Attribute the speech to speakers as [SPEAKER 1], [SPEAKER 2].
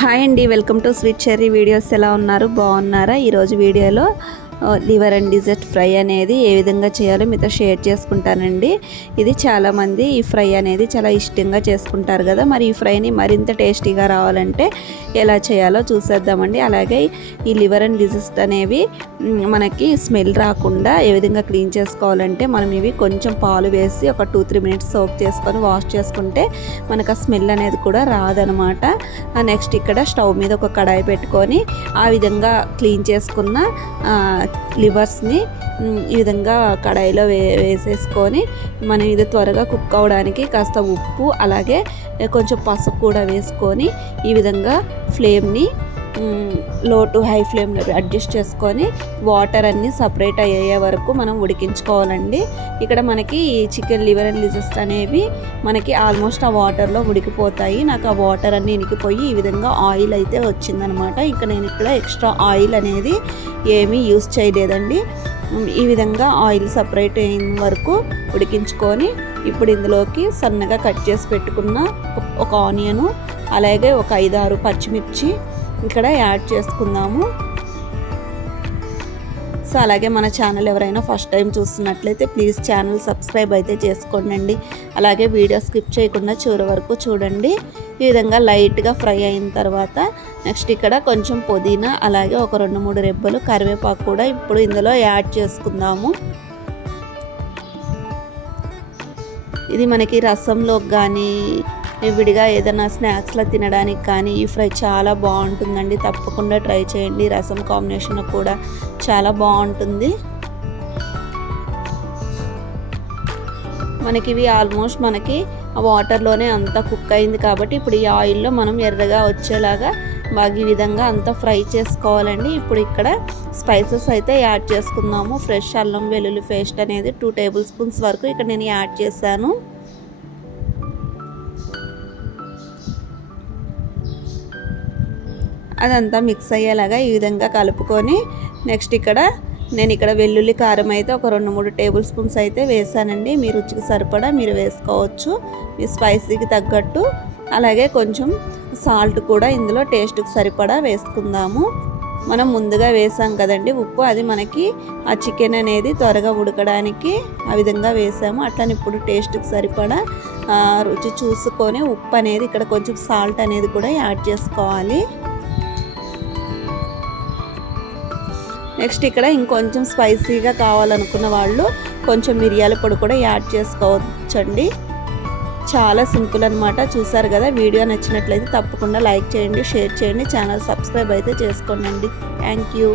[SPEAKER 1] Hi అండి welcome to sweet cherry videos. ఎలా ఉన్నారు? బాగున్నారా? ఈరోజు వీడియోలో లివర్ అండ్ డిజర్ట్ ఫ్రై అనేది ఏ విధంగా చేయాలో మీతో షేర్ చేసుకుంటానండి. ఇది చాలామంది ఈ ఫ్రై అనేది చాలా ఇష్టంగా చేసుకుంటారు కదా. మరి ఈ ఫ్రైని మరింత టేస్టీగా రావాలంటే ఎలా చేయాలో చూసేద్దామండి. అలాగే ఈ లివర్ అండ్ డిజర్ట్ అనేవి మనకి స్మెల్ రాకుండా ఏ విధంగా క్లీన్ చేసుకోవాలంటే మనం ఇవి కొంచెం పాలు వేసి ఒక టూ త్రీ మినిట్స్ సోప్ చేసుకొని వాష్ చేసుకుంటే మనకు ఆ స్మెల్ అనేది కూడా రాదనమాట. నెక్స్ట్ ఇక్కడ స్టవ్ మీద ఒక కడాయి పెట్టుకొని ఆ విధంగా క్లీన్ చేసుకున్న లివర్స్ని ఈ విధంగా కడాయిలో వే వేసేసుకొని మనం ఇది త్వరగా కుక్ అవడానికి కాస్త ఉప్పు అలాగే కొంచెం పసుపు కూడా వేసుకొని ఈ విధంగా ఫ్లేమ్ని లో టు హై ఫ్లేమ్లో అడ్జస్ట్ చేసుకొని వాటర్ అన్నీ సపరేట్ అయ్యే వరకు మనం ఉడికించుకోవాలండి. ఇక్కడ మనకి చికెన్ లివర్ అండ్ లిజెస్ట్ అనేవి మనకి ఆల్మోస్ట్ ఆ వాటర్లో ఉడికిపోతాయి. నాకు ఆ వాటర్ అన్నీ ఇనికిపోయి ఈ విధంగా ఆయిల్ అయితే వచ్చిందనమాట. ఇంకా నేను ఇక్కడ ఎక్స్ట్రా ఆయిల్ అనేది ఏమీ యూస్ చేయలేదండి. ఈ విధంగా ఆయిల్ సపరేట్ అయిన వరకు ఉడికించుకొని ఇప్పుడు ఇందులోకి సన్నగా కట్ చేసి పెట్టుకున్న ఒక- ఒక ఆనియను అలాగే ఒక ఐదారు పచ్చిమిర్చి ఇక్కడ యాడ్ చేసుకుందాము. సో అలాగే మన ఛానల్ ఎవరైనా ఫస్ట్ టైం చూస్తున్నట్లయితే ప్లీజ్ ఛానల్ సబ్స్క్రైబ్ అయితే చేసుకోండి అలాగే వీడియో స్కిప్ చేయకుండా చివరి వరకు చూడండి. ఈ విధంగా లైట్గా ఫ్రై అయిన తర్వాత నెక్స్ట్ ఇక్కడ కొంచెం పుదీనా అలాగే ఒక రెండు మూడు రెబ్బలు కరివేపాకు కూడా ఇప్పుడు ఇందులో యాడ్ చేసుకుందాము. ఇది మనకి రసంలోకి కానీ విడిగా ఏదైనా స్నాక్స్లో తినడానికి కానీ ఈ ఫ్రై చాలా బాగుంటుందండి. తప్పకుండా ట్రై చేయండి. రసం కాంబినేషన్ కూడా చాలా బాగుంటుంది. మనకి ఇవి ఆల్మోస్ట్ మనకి ఆ వాటర్లోనే అంతా కుక్ అయింది కాబట్టి ఇప్పుడు ఈ ఆయిల్లో మనం ఎర్రగా వచ్చేలాగా బాగా ఈ విధంగా అంతా ఫ్రై చేసుకోవాలండి. ఇప్పుడు ఇక్కడ స్పైసెస్ అయితే యాడ్ చేసుకుందాము. ఫ్రెష్ అల్లం వెల్లుల్లి పేస్ట్ అనేది టూ టేబుల్ స్పూన్స్ వరకు ఇక్కడ నేను యాడ్ చేశాను. అదంతా మిక్స్ అయ్యేలాగా ఈ విధంగా కలుపుకొని నెక్స్ట్ ఇక్కడ నేను ఇక్కడ వెల్లుల్లి కారం అయితే ఒక రెండు మూడు టేబుల్ స్పూన్స్ అయితే వేసానండి. మీ రుచికి సరిపడా మీరు వేసుకోవచ్చు. మీ స్పైసీకి తగ్గట్టు. అలాగే కొంచెం సాల్ట్ కూడా ఇందులో టేస్ట్కి సరిపడా వేసుకుందాము. మనం ముందుగా వేసాం కదండి ఉప్పు. అది మనకి ఆ చికెన్ అనేది త్వరగా ఉడకడానికి ఆ విధంగా వేసాము. అట్లని ఇప్పుడు టేస్ట్కి సరిపడా రుచి చూసుకొని ఉప్పు అనేది ఇక్కడ కొంచెం సాల్ట్ అనేది కూడా యాడ్ చేసుకోవాలి. నెక్స్ట్ ఇక్కడ ఇంకొంచెం స్పైసీగా కావాలనుకున్న వాళ్ళు కొంచెం మిరియాల పొడి కూడా యాడ్ చేసుకోవచ్చండి. చాలా సింపుల్ అనమాట చూసారు కదా? వీడియో నచ్చినట్లయితే తప్పకుండా లైక్ చేయండి షేర్ చేయండి. ఛానల్ సబ్స్క్రైబ్ అయితే చేసుకోండి థ్యాంక్ యూ.